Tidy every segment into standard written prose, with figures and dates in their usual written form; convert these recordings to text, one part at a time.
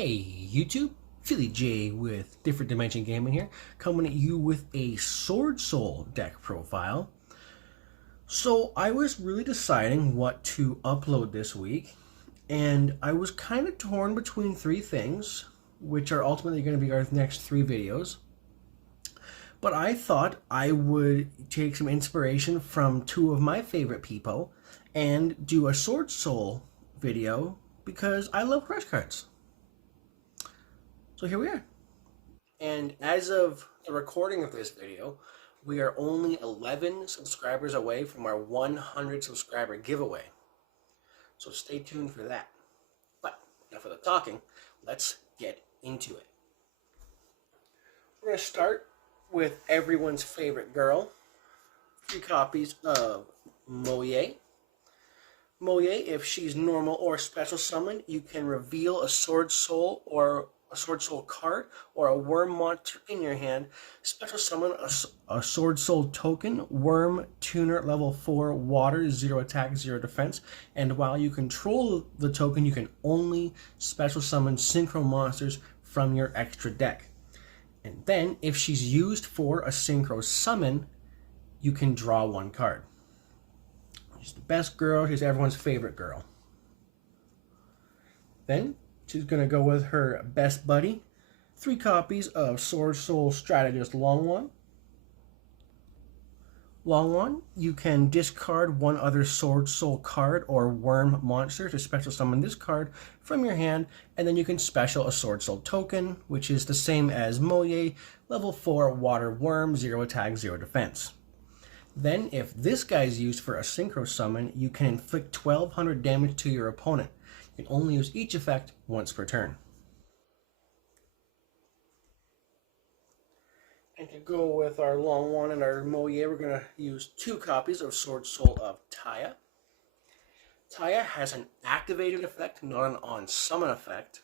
Hey YouTube, Philly J with Different Dimension Gaming here, coming at you with a Swordsoul deck profile. So I was really deciding what to upload this week, and I was kind of torn between three things, which are ultimately going to be our next three videos. But I thought I would take some inspiration from two of my favorite people and do a Swordsoul video because I love Crush Cards. So here we are. And as of the recording of this video, we are only 11 subscribers away from our 100 subscriber giveaway. So stay tuned for that. But enough of the talking, let's get into it. We're going to start with everyone's favorite girl. 3 copies of Moye. Moye, if she's normal or special summon, you can reveal a Swordsoul or a Swordsoul card or a Wyrm monster in your hand. Special summon a Swordsoul token, Wyrm tuner level 4 water, 0 attack, 0 defense. And while you control the token, you can only special summon synchro monsters from your extra deck. And then, if she's used for a synchro summon, you can draw 1 card. She's the best girl. She's everyone's favorite girl. Then she's going to go with her best buddy. 3 copies of Swordsoul Strategist LONGYUAN. LONGYUAN, you can discard 1 other Swordsoul card or Wyrm monster to special summon this card from your hand, and then you can special a Swordsoul token, which is the same as Moye, level 4 water Wyrm, 0 attack, 0 defense. Then, if this guy is used for a synchro summon, you can inflict 1200 damage to your opponent. You can only use each effect once per turn. And to go with our LONGYUAN and our Moye, we're going to use 2 copies of Swordsoul of Taya. Taya has an activated effect, not an on-summon effect.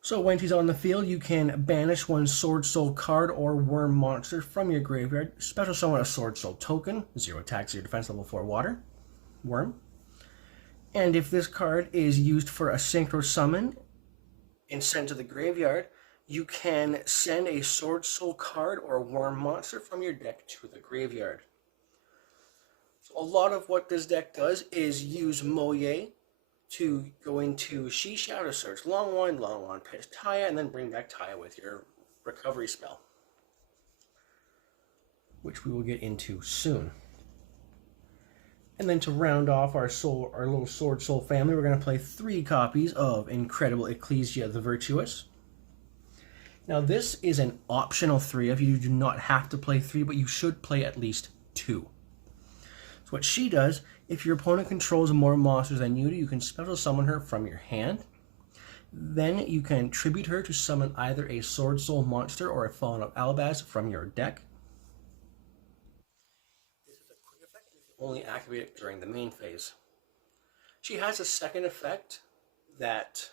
So when she's on the field, you can banish 1 Swordsoul card or Wyrm monster from your graveyard. Special summon a Swordsoul token, 0 attack, 0 defense, level 4 water, Wyrm. And if this card is used for a synchro summon and sent to the graveyard, you can send a Swordsoul card or Wyrm monster from your deck to the graveyard. So a lot of what this deck does is use Moye to go into CHIXIAO to search LONGYUAN, LONGYUAN pitch Taya, and then bring back Taya with your recovery spell, which we will get into soon. And then to round off our little Swordsoul family, we're going to play 3 copies of Incredible Ecclesia the Virtuous. Now this is an optional 3 of you do not have to play 3, but you should play at least 2. So what she does, if your opponent controls more monsters than you do, you can special summon her from your hand. Then you can tribute her to summon either a Swordsoul monster or a Fallen of Alabaz from your deck. This is a quick effect. You can only activate it during the main phase. She has a second effect that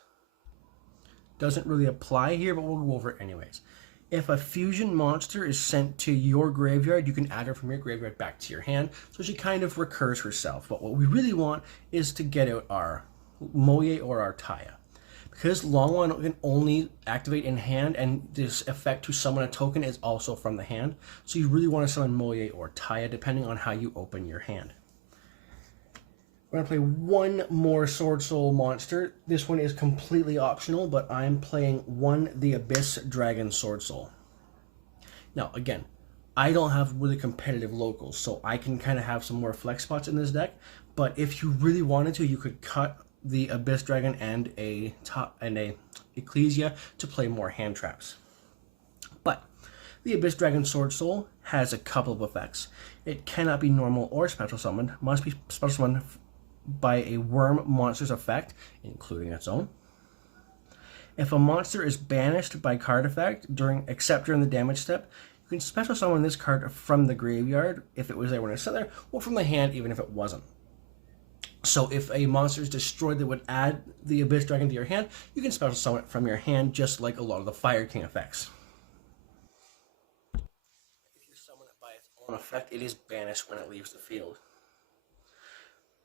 doesn't really apply here, but we'll go over it anyways. If a fusion monster is sent to your graveyard, you can add her from your graveyard back to your hand, so she kind of recurs herself. But what we really want is to get out our Moye or our Taya. Because LONGYUAN can only activate in hand, and this effect to summon a token is also from the hand, so you really want to summon Moye or Taya depending on how you open your hand. We're going to play 1 more Swordsoul monster. This one is completely optional, but I'm playing 1 the Abyss Dragon Swordsoul. Now, again, I don't have really competitive locals, so I can kind of have some more flex spots in this deck, but if you really wanted to, you could cut the Abyss Dragon and a Ecclesia to play more hand traps. But the Abyss Dragon Swordsoul has a couple of effects. It cannot be normal or special summoned, must be special summoned by a Wyrm monster's effect, including its own. If a monster is banished by card effect except during the damage step, you can special summon this card from the graveyard if it was there when it was set there, or from the hand even if it wasn't. So if a monster is destroyed that would add the Abyss Dragon to your hand, you can special summon it from your hand, just like a lot of the Fire King effects. If you summon it by its own effect, it is banished when it leaves the field.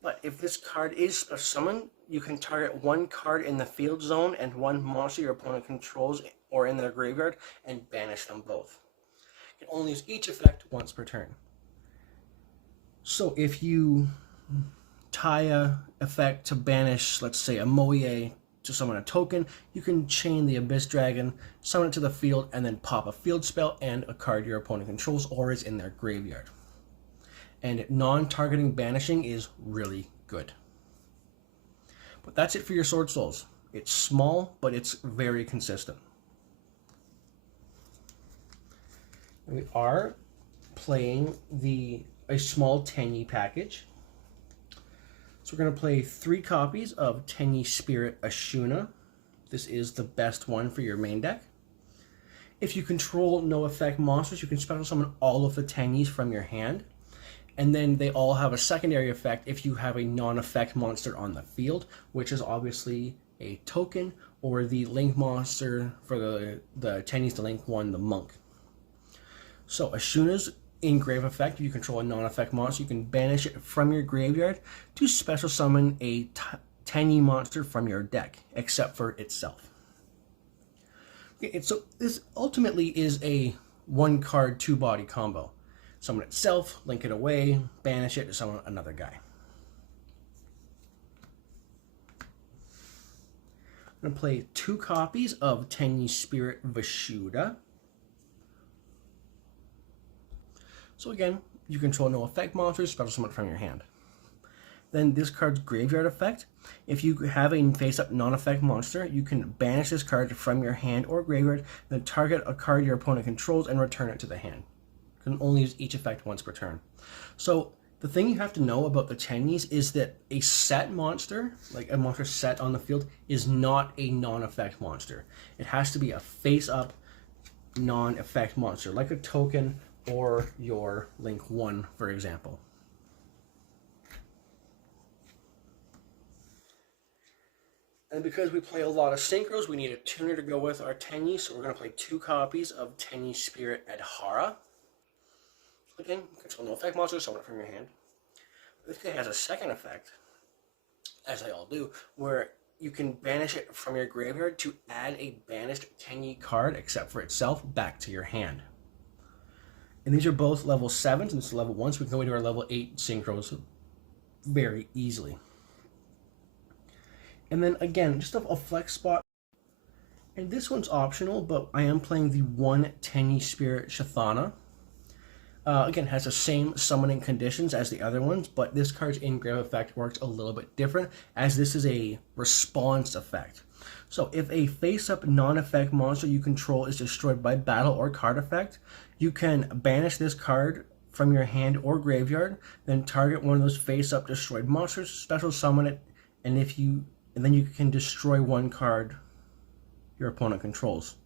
But if this card is a summon, you can target one card in the field zone and one monster your opponent controls or in their graveyard and banish them both. You can only use each effect once per turn. So if you tie a effect to banish, let's say, a Moye to summon a token, you can chain the Abyss Dragon, summon it to the field, and then pop a field spell and a card your opponent controls or is in their graveyard. And non-targeting banishing is really good. But that's it for your Sword Souls. It's small, but it's very consistent. We are playing a small Tenyi package. So we're going to play 3 copies of Tenyi Spirit Ashuna. This is the best one for your main deck. If you control no effect monsters, you can special summon all of the Tenyis from your hand. And then they all have a secondary effect if you have a non-effect monster on the field, which is obviously a token or the link monster for the Tenyis to link one, the monk. So Ashuna's engrave effect, if you control a non-effect monster, you can banish it from your graveyard to special summon a Tenyi monster from your deck, except for itself. Okay, so this ultimately is a 1-card, 2-body combo. Summon itself, link it away, banish it to summon another guy. I'm going to play 2 copies of Tenyi Spirit Vishuddha. So again, you control no effect monsters, special summon it from your hand. Then this card's graveyard effect. If you have a face-up non-effect monster, you can banish this card from your hand or graveyard, then target a card your opponent controls and return it to the hand. You can only use each effect once per turn. So the thing you have to know about the Tenyis is that a set monster, like a monster set on the field, is not a non-effect monster. It has to be a face-up non-effect monster, like a token or your Link 1, for example. And because we play a lot of synchros, we need a tuner to go with our Tenyi, so we're going to play 2 copies of Tenyi Spirit Adhara. Again, control no effect monster, summon it from your hand. This guy has a second effect, as they all do, where you can banish it from your graveyard to add a banished Tenyi card, except for itself, back to your hand. And these are both level 7s, and this is level 1, so we can go into our level 8 synchros very easily. And then again, just a flex spot. And this one's optional, but I am playing the 1 Tenyi Spirit Shathana. Again, has the same summoning conditions as the other ones, but this card's engrave effect works a little bit different, as this is a response effect. So if a face-up non-effect monster you control is destroyed by battle or card effect, you can banish this card from your hand or graveyard, then target one of those face-up destroyed monsters, special summon it, and then you can destroy 1 card your opponent controls.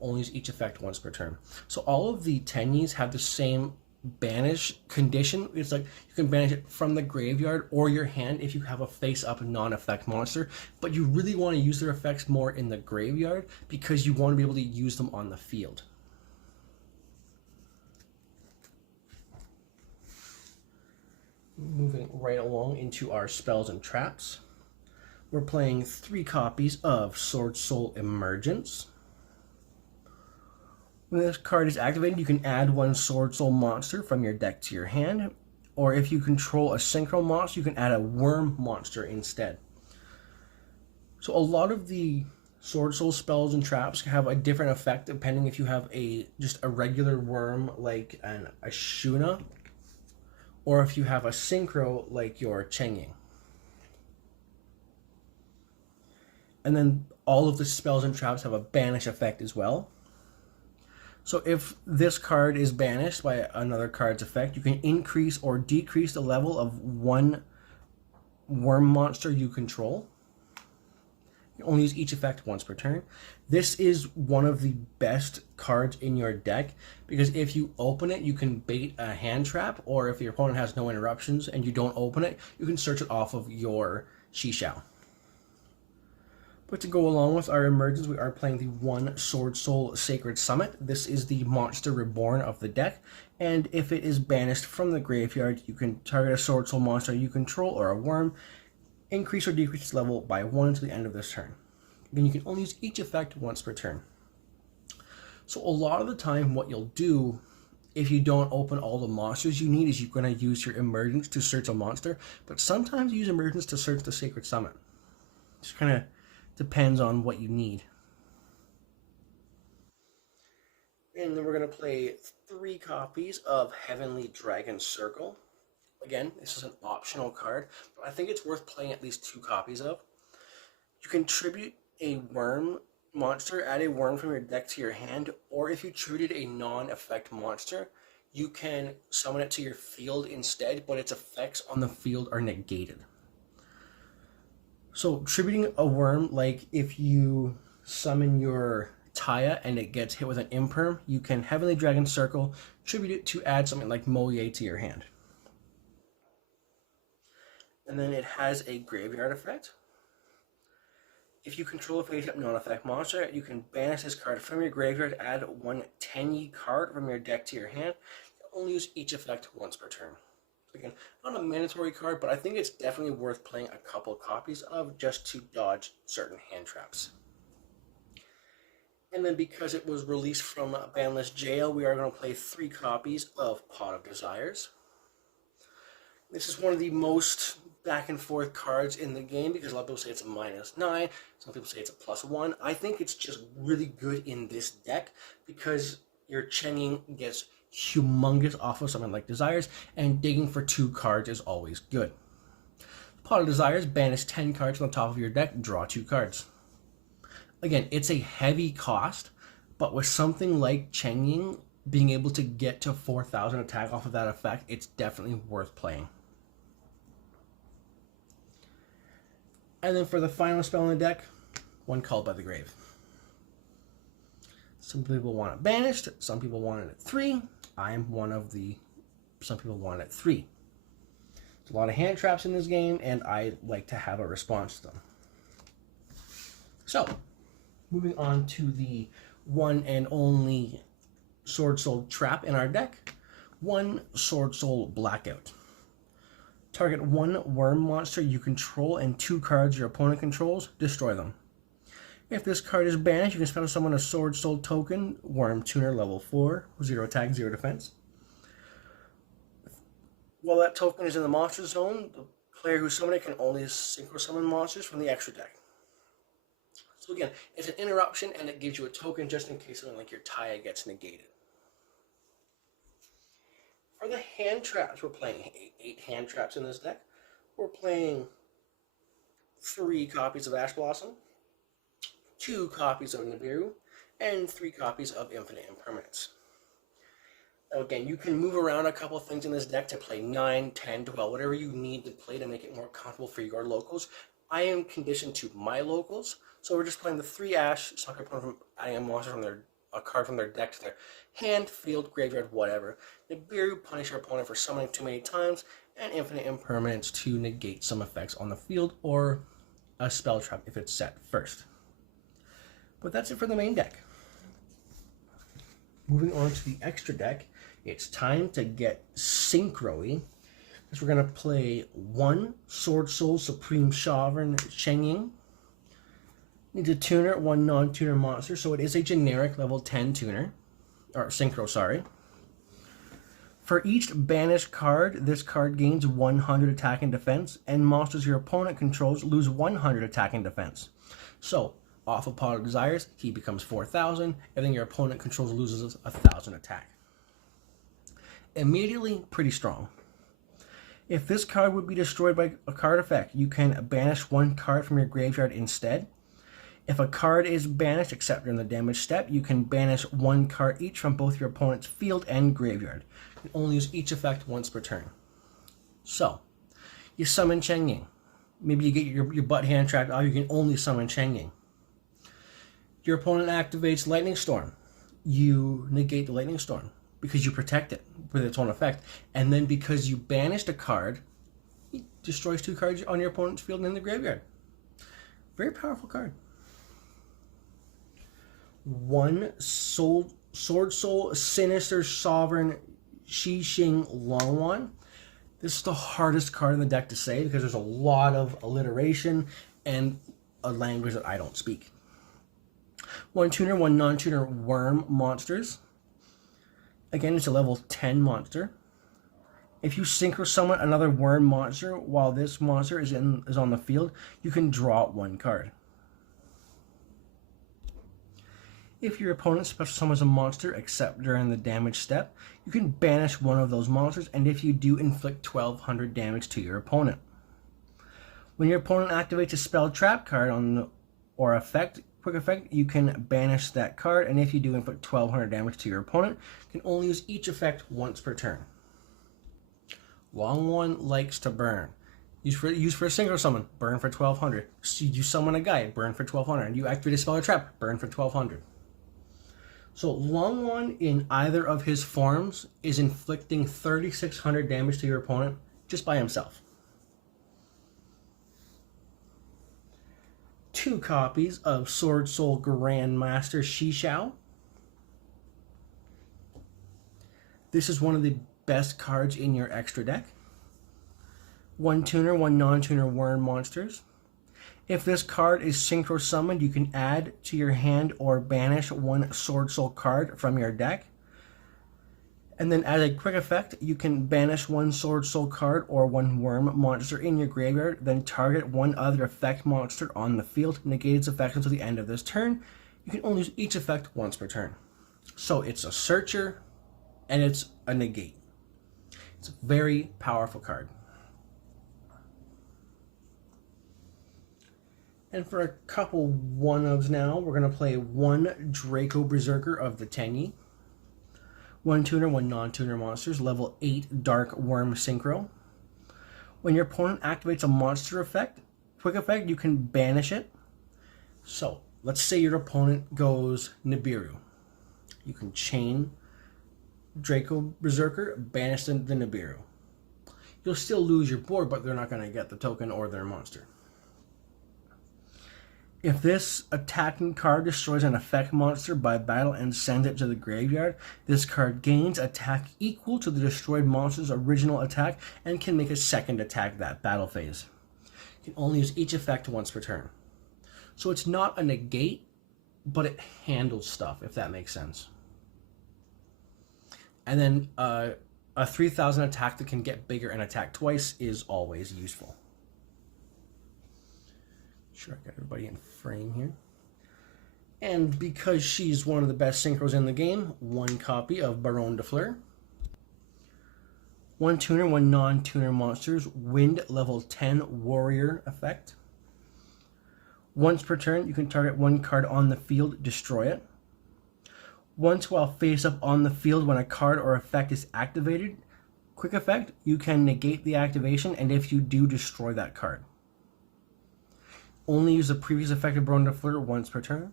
Only use each effect once per turn. So all of the Tenyis have the same banish condition. It's like you can banish it from the graveyard or your hand if you have a face-up non-effect monster, but you really want to use their effects more in the graveyard because you want to be able to use them on the field. Moving right along into our spells and traps. We're playing 3 copies of Swordsoul Emergence. When this card is activated, you can add 1 Swordsoul monster from your deck to your hand, or if you control a SYNCHRO monster, you can add a Wyrm monster instead. So a lot of the Swordsoul spells and traps have a different effect depending if you have just a regular Wyrm like an Ashuna, or if you have a SYNCHRO like your Chengying. And then all of the spells and traps have a banish effect as well. So if this card is banished by another card's effect, you can increase or decrease the level of 1 Wyrm monster you control. You only use each effect once per turn. This is one of the best cards in your deck because if you open it, you can bait a hand trap, or if your opponent has no interruptions and you don't open it, you can search it off of your CHIXIAO. But to go along with our emergence, we are playing the 1 Swordsoul Sacred Summit. This is the monster reborn of the deck, And if it is banished from the graveyard, you can target a Sword Soul monster you control or a worm, increase or decrease its level by 1 to the end of this turn. And you can only use each effect once per turn. So a lot of the time what you'll do if you don't open all the monsters you need is you're going to use your emergence to search a monster, but sometimes you use emergence to search the sacred summon. Just kind of depends on what you need. And then we're going to play 3 copies of Heavenly Dragon Circle. Again, this is an optional card, but I think it's worth playing at least 2 copies of. You can tribute a worm monster, add a worm from your deck to your hand, or if you tributed a non-effect monster, you can summon it to your field instead, but its effects on the field are negated. So tributing a worm, like if you summon your Taya and it gets hit with an imperm, you can Heavenly Dragon Circle, tribute it to add something like Moye to your hand. And then it has a graveyard effect. If you control a face-up non-effect monster, you can banish this card from your graveyard, add 1 Tenyi card from your deck to your hand. You only use each effect once per turn. Again, not a mandatory card, but I think it's definitely worth playing a couple copies of just to dodge certain hand traps. And then because it was released from Banlist Jail, we are going to play 3 copies of Pot of Desires. This is one of the most back and forth cards in the game because a lot of people say it's a -9, some people say it's a +1. I think it's just really good in this deck because your Chen gets humongous off of something like Desires, and digging for 2 cards is always good. Pot of Desires, banish 10 cards on the top of your deck, draw 2 cards. Again, it's a heavy cost, but with something like Chen being able to get to 4,000 attack off of that effect, it's definitely worth playing. And then for the final spell in the deck, 1 Called by the Grave. Some people want it banished, some people want it at 3. I am one of the, some people want it at 3. There's a lot of hand traps in this game, and I like to have a response to them. So, moving on to the one and only Sword Soul trap in our deck. 1 Sword Soul Blackout. Target 1 worm monster you control and 2 cards your opponent controls, destroy them. If this card is banished, you can special summon a Sword Soul token, Worm Tuner level 4, 0 attack, 0 defense. While that token is in the monster zone, the player who summoned it can only synchro summon monsters from the extra deck. So again, it's an interruption and it gives you a token just in case something like your Taya gets negated. For the hand traps, we're playing 8 hand traps in this deck. We're playing 3 copies of Ash Blossom, 2 copies of Nibiru, and 3 copies of Infinite Impermanence. Now again, you can move around a couple things in this deck to play 9, 10, 12, whatever you need to play to make it more comfortable for your locals. I am conditioned to my locals, so we're just playing the 3 Ash, stop your opponent from adding a monster from a card from their deck to their hand, field, graveyard, whatever. Nibiru, punish your opponent for summoning too many times, and Infinite Impermanence to negate some effects on the field or a spell trap if it's set first. But that's it for the main deck. Moving on to the extra deck, it's time to get synchro-y, because we're going to play 1 Sword Soul Supreme Sovereign Chen. Needs a tuner, 1 non-tuner monster, so it is a generic level 10 tuner, or synchro, sorry. For each banished card, this card gains 100 attack and defense, and monsters your opponent controls lose 100 attack and defense. So, off of Pot of Desires, he becomes 4,000, and then your opponent controls loses 1,000 attack. Immediately, pretty strong. If this card would be destroyed by a card effect, you can banish 1 card from your graveyard instead. If a card is banished, except during the damage step, you can banish 1 card each from both your opponent's field and graveyard. You can only use each effect once per turn. So, you summon Chen. Maybe you get your butt hand trapped out, you can only summon Chen. Your opponent activates Lightning Storm. You negate the Lightning Storm because you protect it with its own effect. And then because you banished a card, it destroys 2 cards on your opponent's field and in the graveyard. Very powerful card. 1 Sword Soul Sinister Sovereign LONGYUAN. This is the hardest card in the deck to say because there's a lot of alliteration and a language that I don't speak. 1 tuner, 1 non-tuner worm monsters. Again, it's a level 10 monster. If you synchro summon another worm monster while this monster is on the field, you can draw 1 card. If your opponent special summons a monster except during the damage step, you can banish one of those monsters, and if you do, inflict 1200 damage to your opponent. When your opponent activates a spell trap card or effect, quick effect, you can banish that card, and if you do, inflict 1200 damage to your opponent. You can only use each effect once per turn. LONGYUAN likes to burn. Use for a synchro summon, burn for 1200. You summon a guy, burn for 1200. You activate a spell or trap, burn for 1200. So LONGYUAN in either of his forms is inflicting 3600 damage to your opponent just by himself. 2 copies of Swordsoul Grandmaster CHIXIAO. This is one of the best cards in your extra deck. 1 tuner, 1 non-tuner worm monsters. If this card is synchro summoned, you can add to your hand or banish 1 Swordsoul card from your deck. And then as a quick effect, you can banish 1 Swordsoul card or 1 worm monster in your graveyard, then target 1 other effect monster on the field, negate its effect until the end of this turn. You can only use each effect once per turn. So it's a searcher and it's a negate. It's a very powerful card. And for a couple one-ofs now, we're going to play 1 Draco Berserker of the Tenyi. 1 tuner, 1 non-tuner monsters, level 8 Dark Worm Synchro. When your opponent activates a monster effect, quick effect, you can banish it. So, let's say your opponent goes Nibiru. You can chain Draco Berserker, banish the Nibiru. You'll still lose your board, but they're not going to get the token or their monster. If this attacking card destroys an effect monster by battle and sends it to the graveyard, this card gains attack equal to the destroyed monster's original attack and can make a second attack that battle phase. You can only use each effect once per turn. So it's not a negate, but it handles stuff, if that makes sense. And then a 3000 attack that can get bigger and attack twice is always useful. Sure, I got everybody in frame here. And because she's one of the best synchros in the game, 1 copy of Baronne de Fleur. 1 tuner, 1 non-tuner monsters, wind level 10 warrior effect. Once per turn, you can target 1 card on the field, destroy it. Once while face up on the field when a card or effect is activated, quick effect, you can negate the activation, and if you do, destroy that card. Only use the previous effect of Baronne de Fleur once per turn.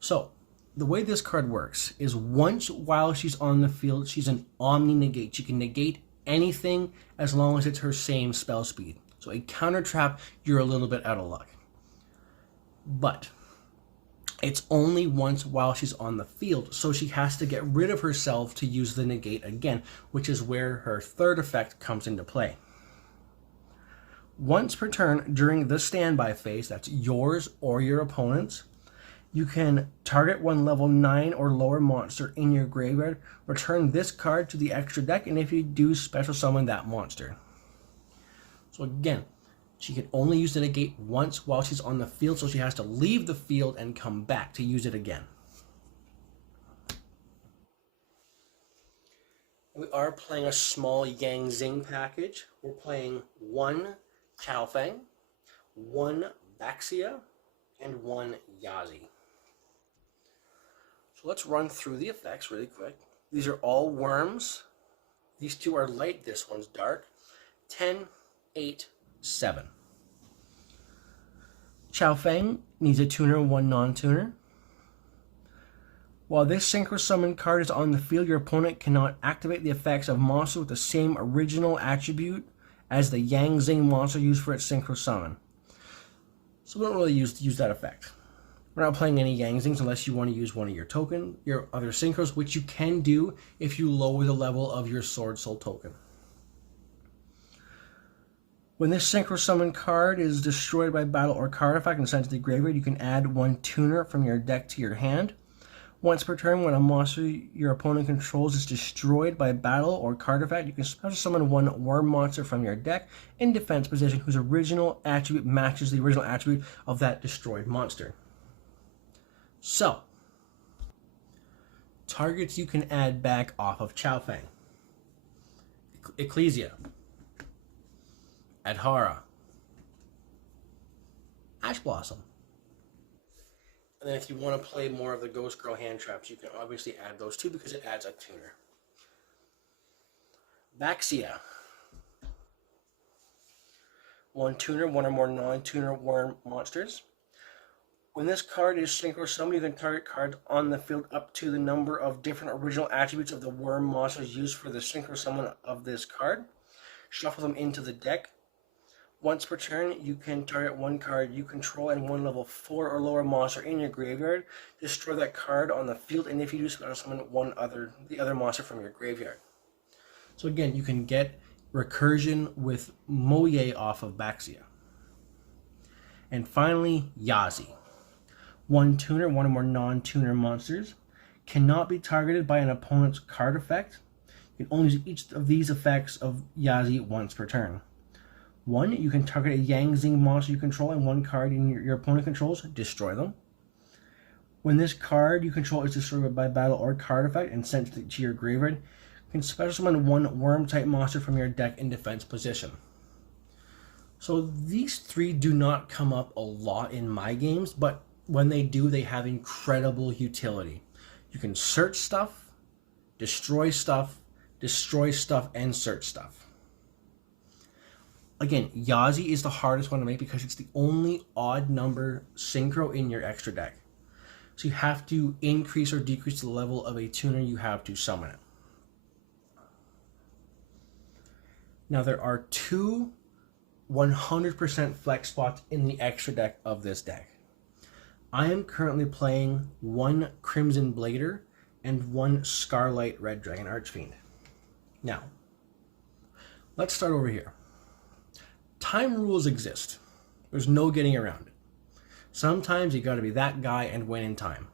So, the way this card works is once while she's on the field, she's an omni-negate. She can negate anything as long as it's her same spell speed. So a counter trap, you're a little bit out of luck. But it's only once while she's on the field, so she has to get rid of herself to use the negate again, which is where her third effect comes into play. Once per turn during the standby phase, that's yours or your opponent's, you can target 1 level 9 or lower monster in your graveyard, return this card to the extra deck, and if you do, special summon that monster. So again, she can only use the negate once while she's on the field, so she has to leave the field and come back to use it again. We are playing a small Yang Zing package. We're playing 1 Chaofeng, 1 Baxia, and 1 Yazi. So let's run through the effects really quick. These are all Wyrms. These 2 are light, this one's dark. 10, 8, 7. Chaofeng needs a tuner, 1 non-tuner. While this synchro summon card is on the field, your opponent cannot activate the effects of monsters with the same original attribute as the Yang Zing monster used for its synchro summon. So we don't really use that effect. We're not playing any Yangzings unless you want to use one of your other synchros, which you can do if you lower the level of your Sword Soul token. When this Synchro Summon card is destroyed by battle or card effect and sent to the graveyard, you can add one tuner from your deck to your hand. Once per turn, when a monster your opponent controls is destroyed by battle or card effect, you can special summon one worm monster from your deck in defense position whose original attribute matches the original attribute of that destroyed monster. So, targets you can add back off of Chao Feng: Ecclesia, Adhara, Ash Blossom. And then if you want to play more of the Ghost Girl hand traps, you can obviously add those too because it adds a tuner. Baxia. One tuner, one or more non-tuner worm monsters. When this card is synchro summoned, you can target cards on the field up to the number of different original attributes of the worm monsters used for the synchro summon of this card. Shuffle them into the deck. Once per turn, you can target one card you control and one level 4 or lower monster in your graveyard. Destroy that card on the field, and if you do, special summon the other monster from your graveyard. So again, you can get recursion with Moye off of Baxia. And finally, Yazi. One tuner, one or more non-tuner monsters. Cannot be targeted by an opponent's card effect. You can only use each of these effects of Yazi once per turn. One, you can target a Yangzing monster you control and one card your opponent controls, destroy them. When this card you control is destroyed by battle or card effect and sent to your graveyard, you can special summon one worm-type monster from your deck in defense position. So these three do not come up a lot in my games, but when they do, they have incredible utility. You can search stuff, destroy stuff, and search stuff. Again, Yazi is the hardest one to make because it's the only odd number synchro in your extra deck. So you have to increase or decrease the level of a tuner you have to summon it. Now there are two 100% flex spots in the extra deck of this deck. I am currently playing one Crimson Blader and one Scarlight Red Dragon Archfiend. Now, let's start over here. Time rules exist. There's no getting around it. Sometimes you gotta be that guy and win in time.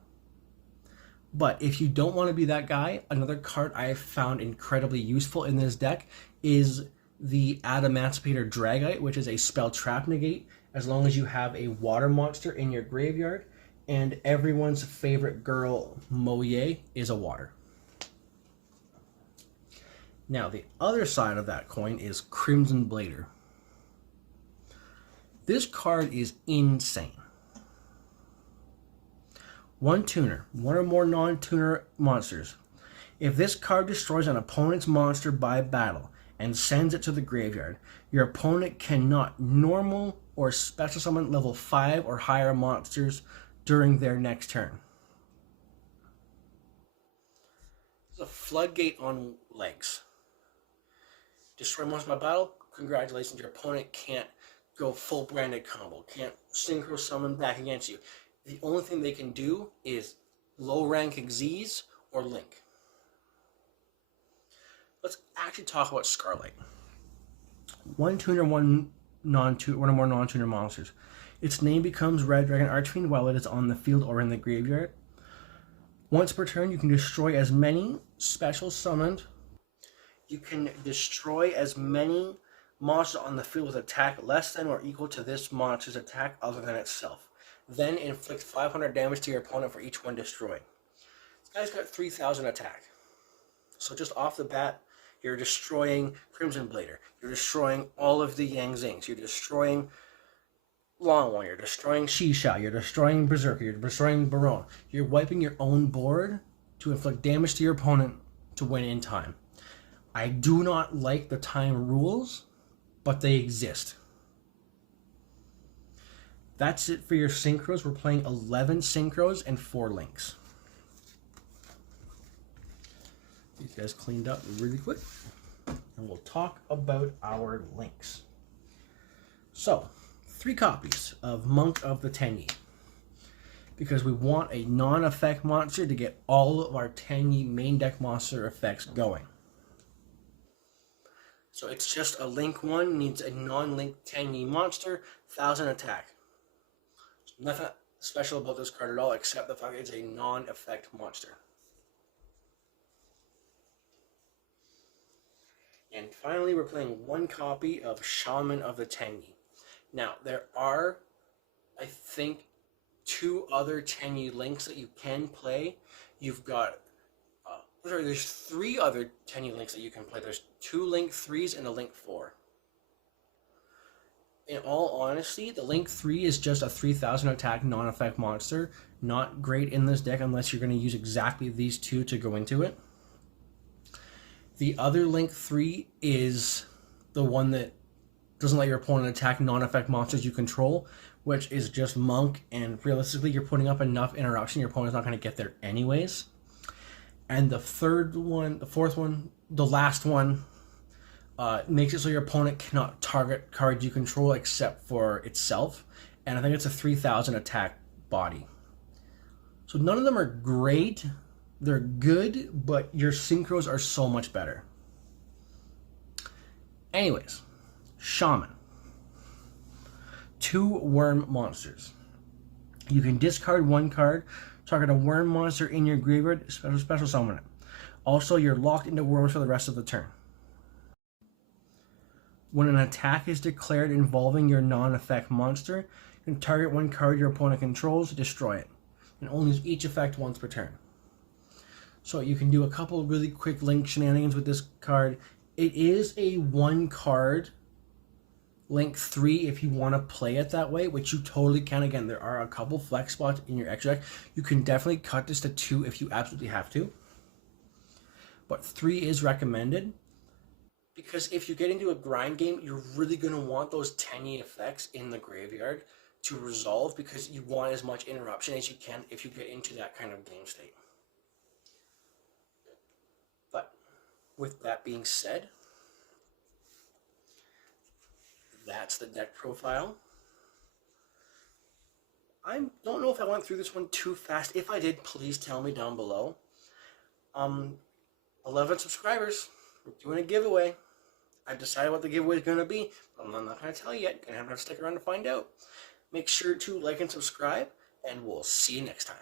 But if you don't want to be that guy, another card I have found incredibly useful in this deck is the Adamantipator Dragite, which is a spell trap negate as long as you have a water monster in your graveyard, and everyone's favorite girl, Moye, is a water. Now, the other side of that coin is Crimson Blader. This card is insane. One tuner, one or more non-tuner monsters. If this card destroys an opponent's monster by battle and sends it to the graveyard, your opponent cannot normal or special summon level 5 or higher monsters during their next turn. It's a floodgate on legs. Destroy monster by battle, congratulations, your opponent can't go full branded combo, can't synchro summon back against you. The only thing they can do is low rank Xyz or Link. Let's actually talk about Scarlight. One tuner, one or more non-tuner monsters. Its name becomes Red Dragon Archfiend while it is on the field or in the graveyard. Once per turn, you can destroy as many special summoned. You can destroy as many monsters on the field with attack less than or equal to this monster's attack other than itself. Then inflict 500 damage to your opponent for each one destroyed. This guy's got 3,000 attack. So just off the bat, you're destroying Crimson Blader. You're destroying all of the Yangzings. You're destroying Longwan. You're destroying CHIXIAO. You're destroying Berserker. You're destroying Baron. You're wiping your own board to inflict damage to your opponent to win in time. I do not like the time rules, but they exist. That's it for your synchros. We're playing 11 synchros and 4 links. These guys cleaned up really quick. And we'll talk about our links. So, 3 copies of Monk of the Tenyi. because we want a non-effect monster to get all of our Tenyi main deck monster effects going. So it's just a link 1 needs a non-link Tenyi monster, 1000 attack. Nothing special about this card at all except the fact it's a non-effect monster. And finally, we're playing 1 copy of Shaman of the Tenyi. Now, there are, I think, 2 other Tenyi links that you can play. You've got, there's 3 other Tenyi links that you can play. There's 2 link 3s and a link 4. In all honesty, the link 3 is just a 3000 attack non-effect monster. Not great in this deck unless you're going to use exactly these 2 to go into it. The other link 3 is the one that doesn't let your opponent attack non-effect monsters you control, which is just Monk, and realistically you're putting up enough interruption, your opponent's not going to get there anyways. And the third one, the fourth one, the last one, makes it so your opponent cannot target cards you control except for itself, and I think it's a 3000 attack body. So none of them are great. They're good, but your synchros are so much better. Anyways, Shaman. 2 worm monsters. You can discard 1 card, target a worm monster in your graveyard, special summon it. Also, you're locked into worms for the rest of the turn. When an attack is declared involving your non-effect monster, you can target 1 card your opponent controls, destroy it, and only use each effect once per turn. So you can do a couple of really quick link shenanigans with this card. It is a 1 card link 3 if you want to play it that way, which you totally can. Again, there are a couple flex spots in your extra deck. You can definitely cut this to 2 if you absolutely have to. But 3 is recommended, because if you get into a grind game, you're really going to want those Tenyi effects in the graveyard to resolve, because you want as much interruption as you can if you get into that kind of game state. But with that being said, that's the deck profile. I don't know if I went through this one too fast. If I did, please tell me down below. 11 subscribers. We're doing a giveaway. I've decided what the giveaway is going to be, but I'm not going to tell you yet. You're going to have to stick around to find out. Make sure to like and subscribe, and we'll see you next time.